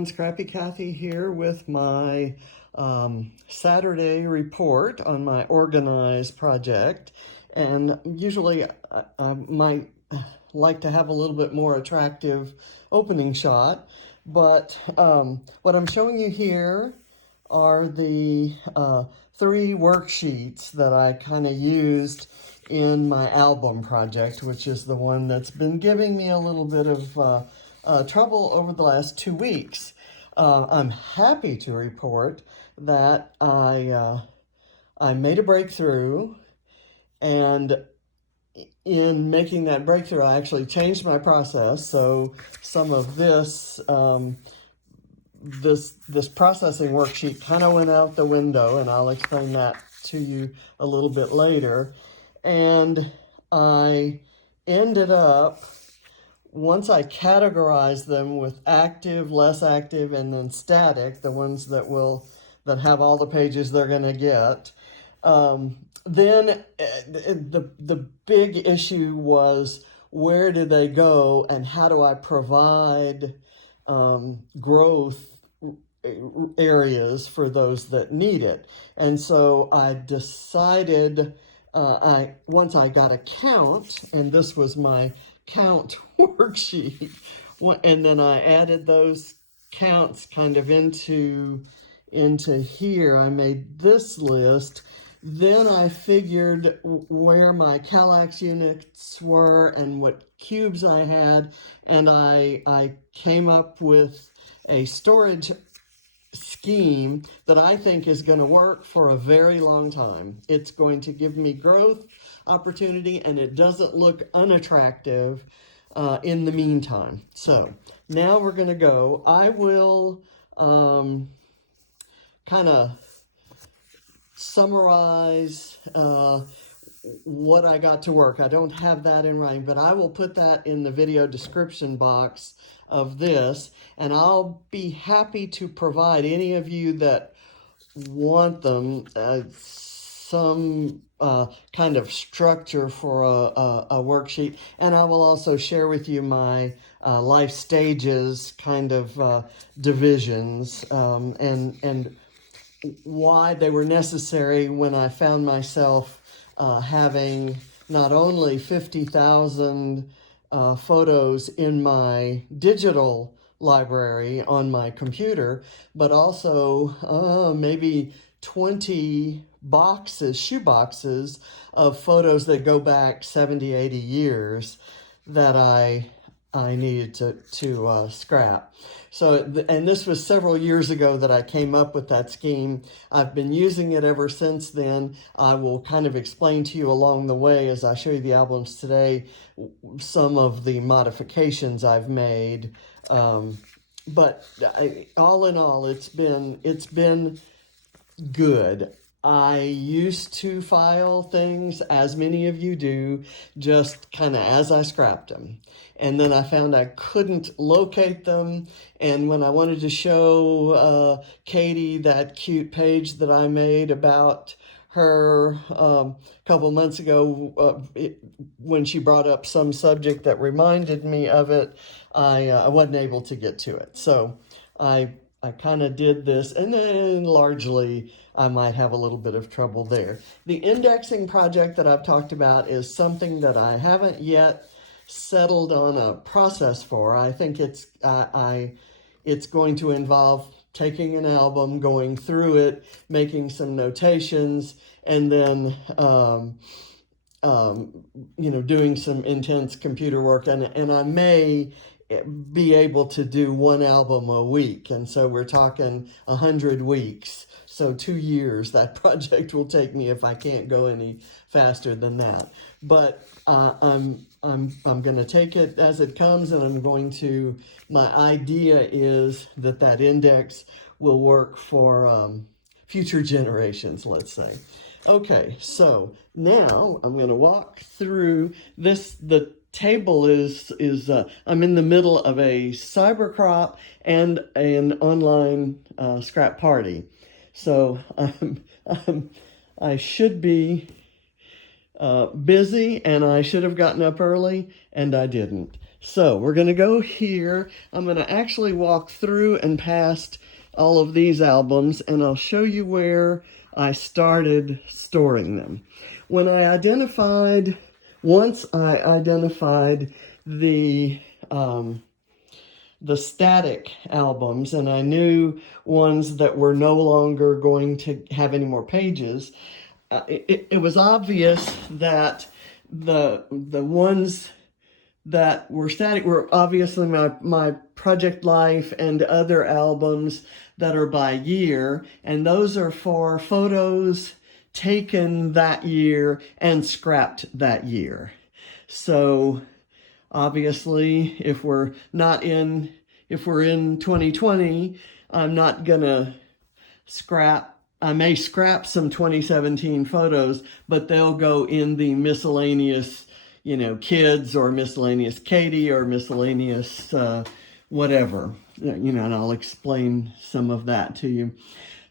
everyone, Scrappy Kathy here with my Saturday report on my Organize project. And usually I might like to have a little bit more attractive opening shot, but what I'm showing you here are the 3 worksheets that I kind of used in my album project, which is the one that's been giving me a little bit of trouble over the last 2 weeks. I'm happy to report that I made a breakthrough, and in making that breakthrough, I actually changed my process. So some of this this processing worksheet kind of went out the window, and I'll explain that to you a little bit later. And I ended up, once I categorized them with active, less active, and then static, the ones that have all the pages they're going to get, then the big issue was, where do they go and how do I provide growth areas for those that need it? And so I decided, once I got a count, and this was my count worksheet, and then I added those counts kind of into here. I made this list. Then I figured where my Kallax units were and what cubes I had, and I came up with a storage scheme that I think is going to work for a very long time. It's going to give me growth opportunity, and it doesn't look unattractive in the meantime. So now we're going to go. I will kind of summarize what I got to work. I don't have that in writing, but I will put that in the video description box of this, and I'll be happy to provide any of you that want them some kind of structure for a worksheet. And I will also share with you my life stages kind of divisions, and why they were necessary when I found myself having not only 50,000 photos in my digital library on my computer, but also maybe 20 shoe boxes of photos that go back 70, 80 years that I needed to scrap. So, and this was several years ago that I came up with that scheme. I've been using it ever since then. I will kind of explain to you along the way, as I show you the albums today, some of the modifications I've made. But all in all, it's been good. I used to file things, as many of you do, just kind of as I scrapped them. And then I found I couldn't locate them. And when I wanted to show Katie that cute page that I made about her a couple months ago, when she brought up some subject that reminded me of it, I wasn't able to get to it. So I kind of did this, and then largely I might have a little bit of trouble there. The indexing project that I've talked about is something that I haven't yet settled on a process for. I think it's going to involve taking an album, going through it, making some notations, and then doing some intense computer work, and I may be able to do 1 album a week. And so we're talking 100 weeks. So 2 years that project will take me if I can't go any faster than that. But I'm going to take it as it comes, and I'm going to, my idea is that index will work for future generations, let's say. Okay, so now I'm going to walk through this. The table is I'm in the middle of a cybercrop and an online scrap party. So I should be busy, and I should have gotten up early, and I didn't. So we're going to go here. I'm going to actually walk through and past all of these albums, and I'll show you where I started storing them. Once I identified the static albums, and I knew ones that were no longer going to have any more pages, it was obvious that the ones that were static were obviously my project life and other albums that are by year, and those are for photos taken that year and scrapped that year. So obviously, if we're in 2020, I'm not gonna I may scrap some 2017 photos, but they'll go in the miscellaneous, kids, or miscellaneous Katie, or miscellaneous whatever, and I'll explain some of that to you.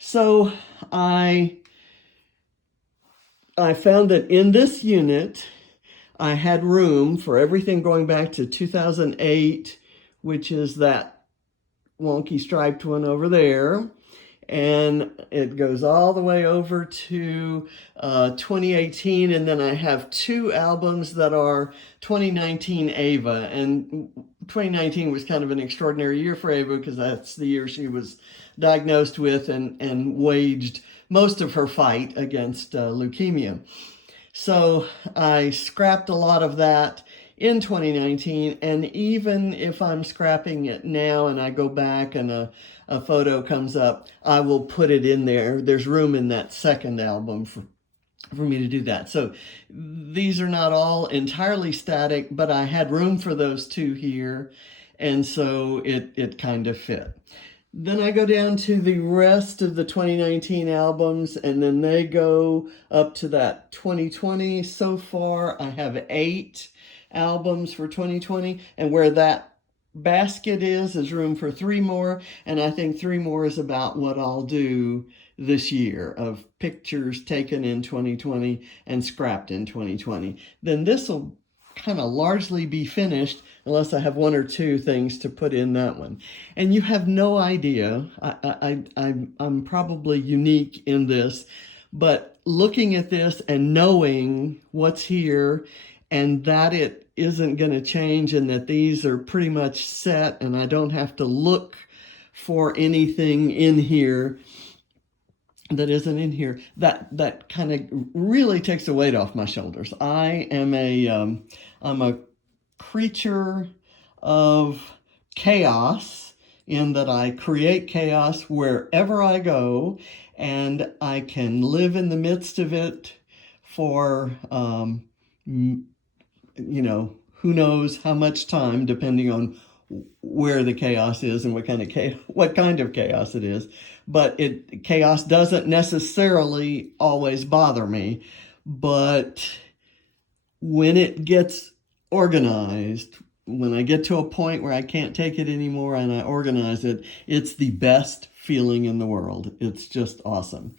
So I found that in this unit, I had room for everything going back to 2008, which is that wonky striped one over there. And it goes all the way over to 2018. And then I have two albums that are 2019 Ava. And 2019 was kind of an extraordinary year for Ava because that's the year she was diagnosed with and waged most of her fight against leukemia. So I scrapped a lot of that in 2019, and even if I'm scrapping it now and I go back and a photo comes up, I will put it in there. There's room in that second album for me to do that. So these are not all entirely static, but I had room for those two here, and so it kind of fit. Then I go down to the rest of the 2019 albums, and then they go up to that 2020. So far, I have 8 albums for 2020, and where that basket is room for 3 more, and I think 3 more is about what I'll do this year of pictures taken in 2020 and scrapped in 2020. Then this will kind of largely be finished unless I have 1 or 2 things to put in that one. And you have no idea, I'm probably unique in this, but looking at this and knowing what's here and that it isn't going to change and that these are pretty much set and I don't have to look for anything in here that isn't in here, that kind of really takes the weight off my shoulders. I'm a creature of chaos in that I create chaos wherever I go, and I can live in the midst of it for, who knows how much time, depending on where the chaos is and what kind of chaos it is. But chaos doesn't necessarily always bother me. But when it gets organized, when I get to a point where I can't take it anymore and I organize it, it's the best feeling in the world. It's just awesome.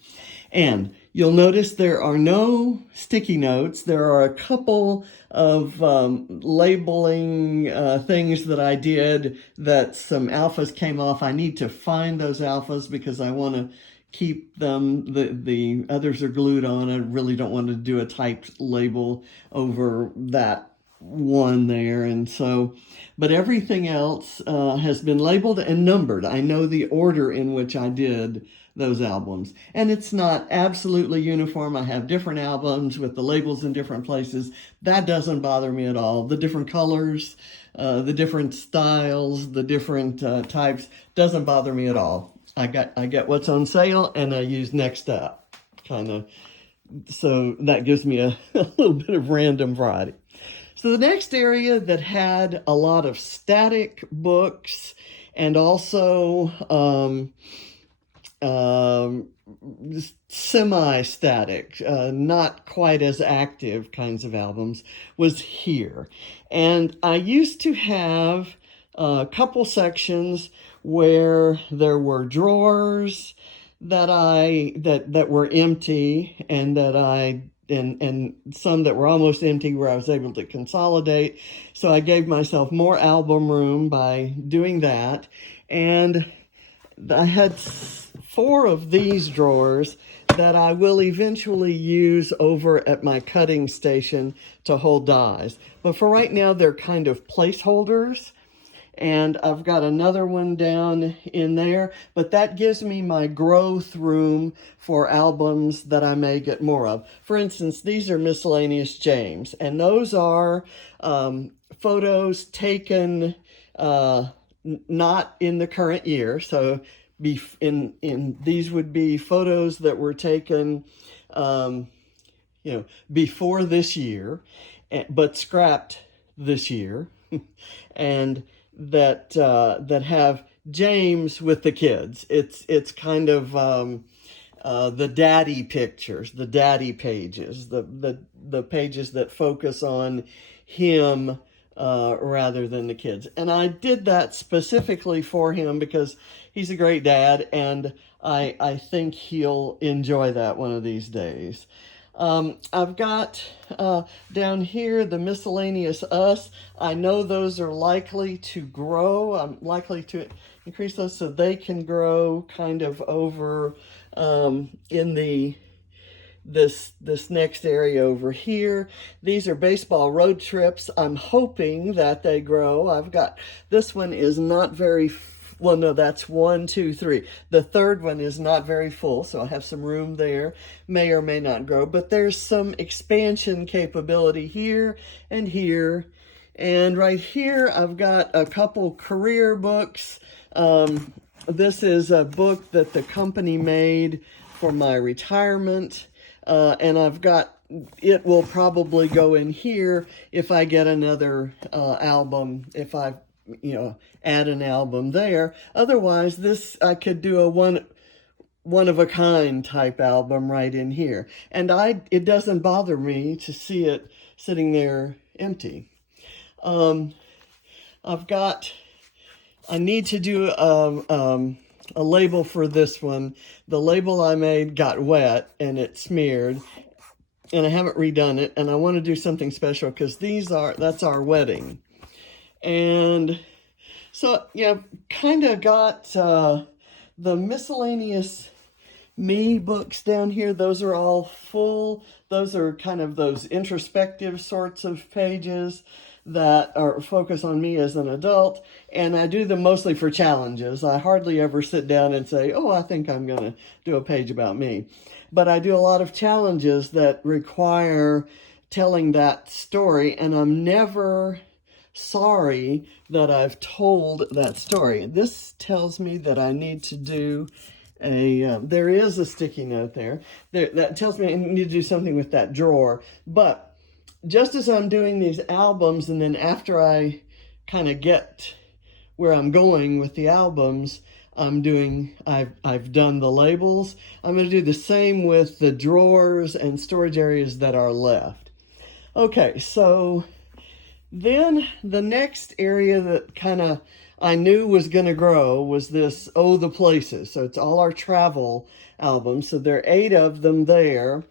And you'll notice there are no sticky notes. There are a couple of labeling things that I did that some alphas came off. I need to find those alphas because I want to keep them. The others are glued on. I really don't want to do a typed label over that one there. And so, but everything else has been labeled and numbered. I know the order in which I did those albums, and it's not absolutely uniform. I have different albums with the labels in different places. That doesn't bother me at all. The different colors, the different styles, the different types doesn't bother me at all. I get what's on sale and I use next up, kind of. So that gives me a little bit of random variety. So the next area that had a lot of static books and also semi-static, not quite as active kinds of albums was here. And I used to have a couple sections where there were drawers that were empty and that I and some that were almost empty where I was able to consolidate. So I gave myself more album room by doing that. And I had 4 of these drawers that I will eventually use over at my cutting station to hold dies. But for right now, they're kind of placeholders. And I've got another one down in there, but that gives me my growth room for albums that I may get more of. For instance, these are miscellaneous James, and those are photos taken not in the current year. So these would be photos that were taken before this year, but scrapped this year. And that have James with the kids. It's kind of the daddy pictures, the daddy pages, the pages that focus on him rather than the kids. And I did that specifically for him because he's a great dad, and I think he'll enjoy that one of these days. I've got down here the miscellaneous us. I know those are likely to grow. I'm likely to increase those so they can grow kind of over in this next area over here. These are baseball road trips. I'm hoping that they grow. I've got, this one is not very well, no, that's 1, 2, 3. The third one is not very full, so I have some room there. May or may not grow, but there's some expansion capability here and here. And right here, I've got a couple career books. This is a book that the company made for my retirement. And I've got, it will probably go in here if I get another album, if I add an album there. Otherwise, this, I could do a one of a kind type album right in here. And it doesn't bother me to see it sitting there empty. I need to do a label for this one. The label I made got wet and it smeared, and I haven't redone it, and I want to do something special because that's our wedding. And so, yeah, kind of got the miscellaneous me books down here. Those are all full. Those are kind of those introspective sorts of pages that are focused on me as an adult. And I do them mostly for challenges. I hardly ever sit down and say, oh, I think I'm going to do a page about me. But I do a lot of challenges that require telling that story, and I'm never sorry that I've told that story. This tells me that I need to do there is a sticky note there. That tells me I need to do something with that drawer. But just as I'm doing these albums, and then after I kind of get where I'm going with the albums, I've done the labels. I'm going to do the same with the drawers and storage areas that are left. Okay, so then the next area that kind of I knew was going to grow was this, the places. So it's all our travel albums. So there are 8 of them there.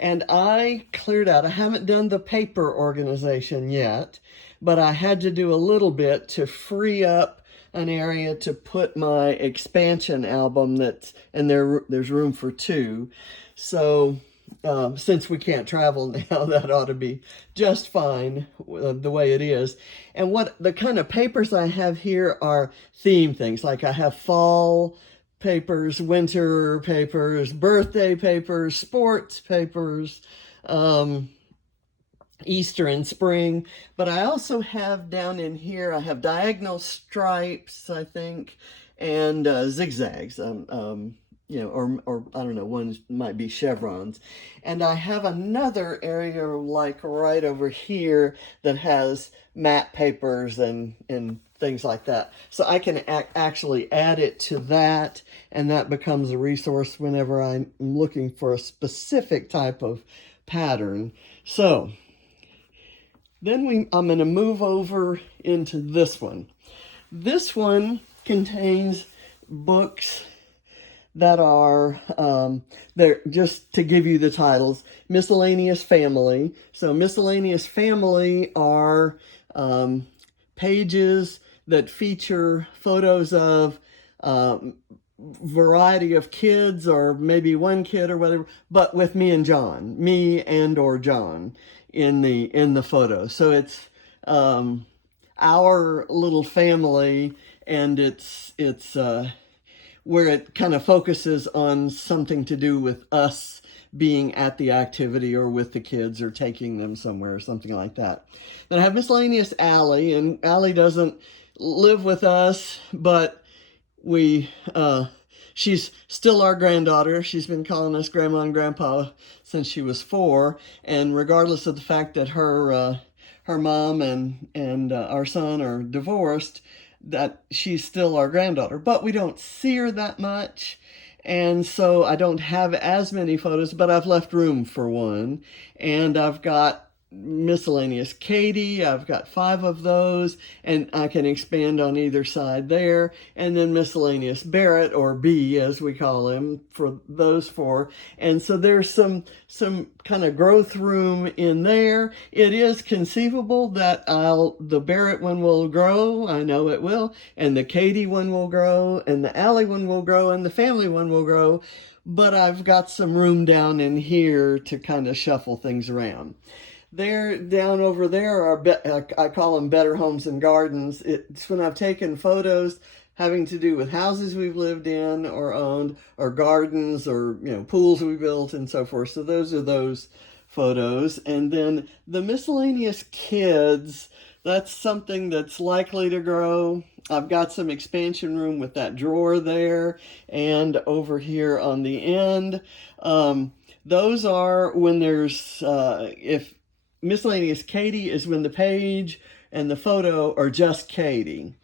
And I cleared out, I haven't done the paper organization yet, but I had to do a little bit to free up an area to put my expansion album there's room for 2. So since we can't travel now, that ought to be just fine the way it is. And what the kind of papers I have here are theme things. Like I have fall papers, winter papers, birthday papers, sports papers, Easter and spring. But I also have down in here, I have diagonal stripes, I think, and zigzags. Or I don't know, one might be chevrons. And I have another area like right over here that has matte papers and things like that. So I can actually add it to that, and that becomes a resource whenever I'm looking for a specific type of pattern. So then I'm going to move over into this one. This one contains books that are, they're just to give you the titles, miscellaneous family. So miscellaneous family are pages that feature photos of variety of kids, or maybe one kid or whatever, but with me and John, me and or John in the photo. So it's our little family, and it's where it kind of focuses on something to do with us being at the activity or with the kids or taking them somewhere or something like that. Then I have miscellaneous Allie, and Allie doesn't live with us, but she's still our granddaughter. She's been calling us Grandma and Grandpa since she was 4, and regardless of the fact that her mom and our son are divorced, that she's still our granddaughter. But we don't see her that much, and so I don't have as many photos, but I've left room for one. And I've got miscellaneous Katie. I've got 5 of those, and I can expand on either side there. And then miscellaneous Barrett, or B as we call him, for those 4. And so there's some kind of growth room in there. It is conceivable that the Barrett one will grow. I know it will. And the Katie one will grow, and the Allie one will grow, and the family one will grow. But I've got some room down in here to kind of shuffle things around. There, down over there are, I call them Better Homes and Gardens. It's when I've taken photos having to do with houses we've lived in or owned, or gardens, or pools we built and so forth. So those are those photos. And then the miscellaneous kids, that's something that's likely to grow. I've got some expansion room with that drawer there, and over here on the end. Those are when there's, if miscellaneous Katie is when the page and the photo are just Katie.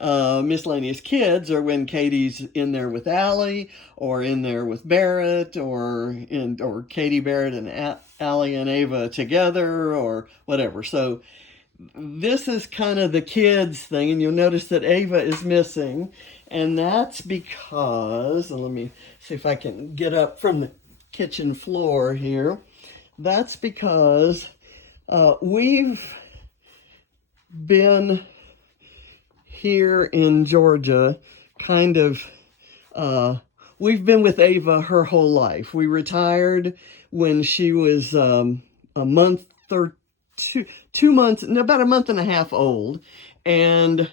Miscellaneous kids are when Katie's in there with Allie, or in there with Barrett, or Katie, Barrett, and Allie and Ava together, or whatever. So this is kind of the kids thing, and you'll notice that Ava is missing, and that's because, let me see if I can get up from the kitchen floor here. That's because we've been here in Georgia, kind of, we've been with Ava her whole life. We retired when she was a month or 2 months, no, about a month and a half old. And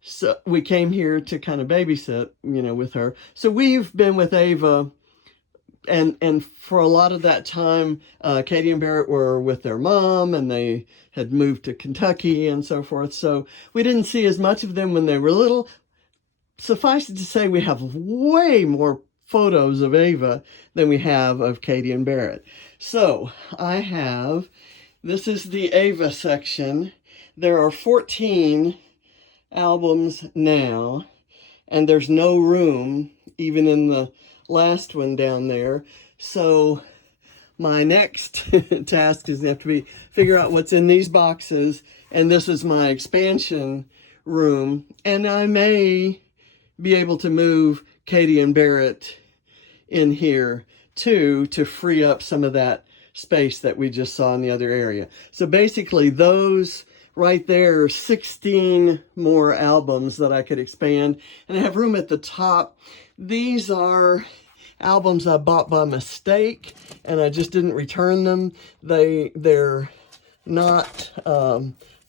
so we came here to kind of babysit, with her. So we've been with Ava. And for a lot of that time, Katie and Barrett were with their mom, and they had moved to Kentucky and so forth. So we didn't see as much of them when they were little. Suffice it to say, we have way more photos of Ava than we have of Katie and Barrett. So this is the Ava section. There are 14 albums now, and there's no room even in the last one down there. So my next task is going to have to figure out what's in these boxes, and this is my expansion room, and I may be able to move Katie and Barrett in here too, to free up some of that space that we just saw in the other area. So basically those right there are 16 more albums that I could expand, and I have room at the top. These are albums I bought by mistake, and I just didn't return them. They're not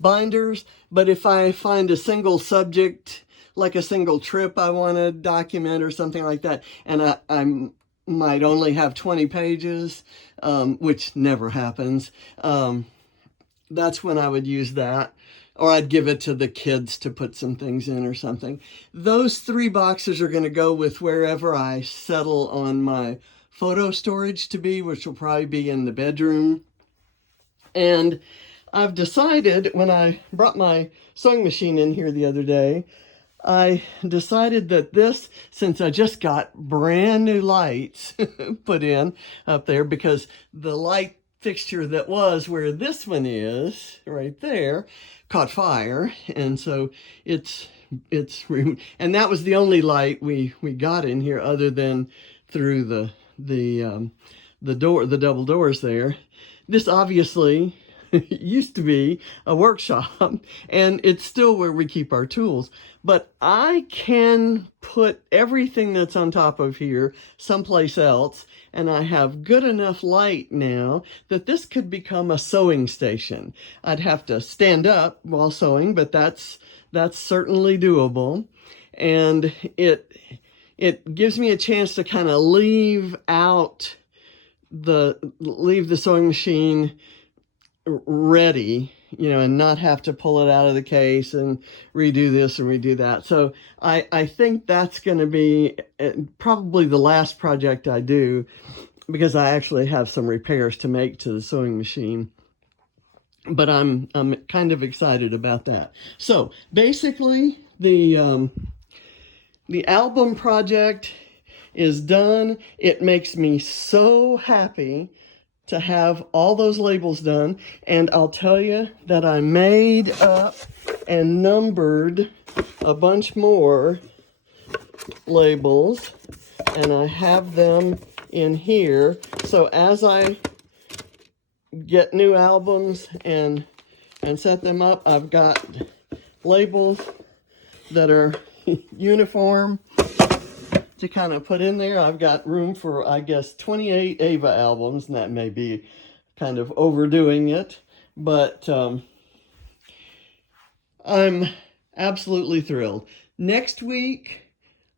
binders, but if I find a single subject, like a single trip I want to document or something like that, and I might only have 20 pages, which never happens, that's when I would use that. Or I'd give it to the kids to put some things in or something. Those 3 boxes are going to go with wherever I settle on my photo storage to be, which will probably be in the bedroom. And I've decided, when I brought my sewing machine in here the other day, I decided that this, since I just got brand new lights put in up there, because the light fixture that was where this one is right there caught fire, and so it's and that was the only light we got in here other than through the door, the double doors there. This obviously used to be a workshop, and it's still where we keep our tools. But I can put everything that's on top of here someplace else, and I have good enough light now that this could become a sewing station. I'd have to stand up while sewing, but that's certainly doable. And it gives me a chance to kind of leave the sewing machine ready, and not have to pull it out of the case and redo this and redo that. So I think that's going to be probably the last project I do, because I actually have some repairs to make to the sewing machine. But I'm kind of excited about that. So basically, the album project is done. It makes me so happy to have all those labels done. And I'll tell you that I made up and numbered a bunch more labels, and I have them in here. So as I get new albums and set them up, I've got labels that are uniform to kind of put in there. I've got room for, I guess, 28 Ava albums, and that may be kind of overdoing it, but I'm absolutely thrilled. Next week,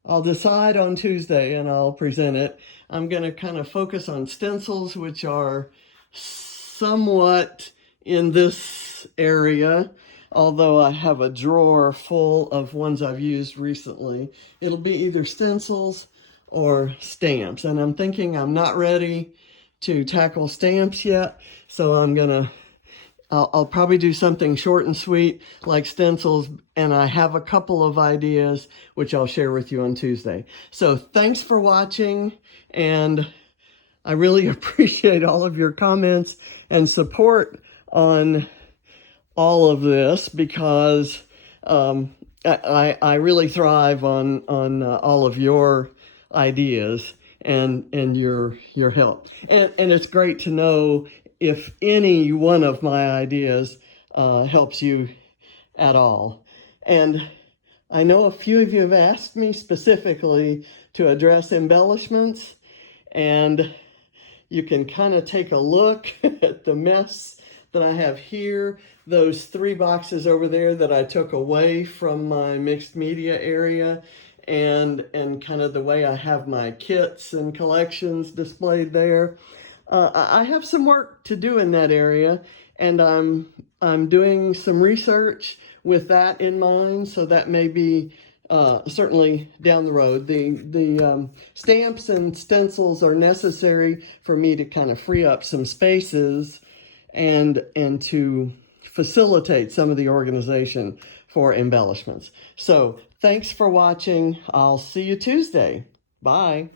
I'll decide on Tuesday and I'll present it. I'm going to kind of focus on stencils, which are somewhat in this area, although I have a drawer full of ones I've used recently. It'll be either stencils or stamps, and I'm thinking I'm not ready to tackle stamps yet, so I'll probably do something short and sweet like stencils, and I have a couple of ideas which I'll share with you on Tuesday. So thanks for watching, and I really appreciate all of your comments and support on all of this, because I really thrive on all of your ideas and your help. And it's great to know if any one of my ideas helps you at all. And I know a few of you have asked me specifically to address embellishments, and you can kind of take a look at the mess that I have here. Those 3 boxes over there that I took away from my mixed media area, and kind of the way I have my kits and collections displayed there. I have some work to do in that area, and I'm doing some research with that in mind, so that may be certainly down the road. The stamps and stencils are necessary for me to kind of free up some spaces and to facilitate some of the organization for embellishments. So thanks for watching. I'll see you Tuesday. Bye.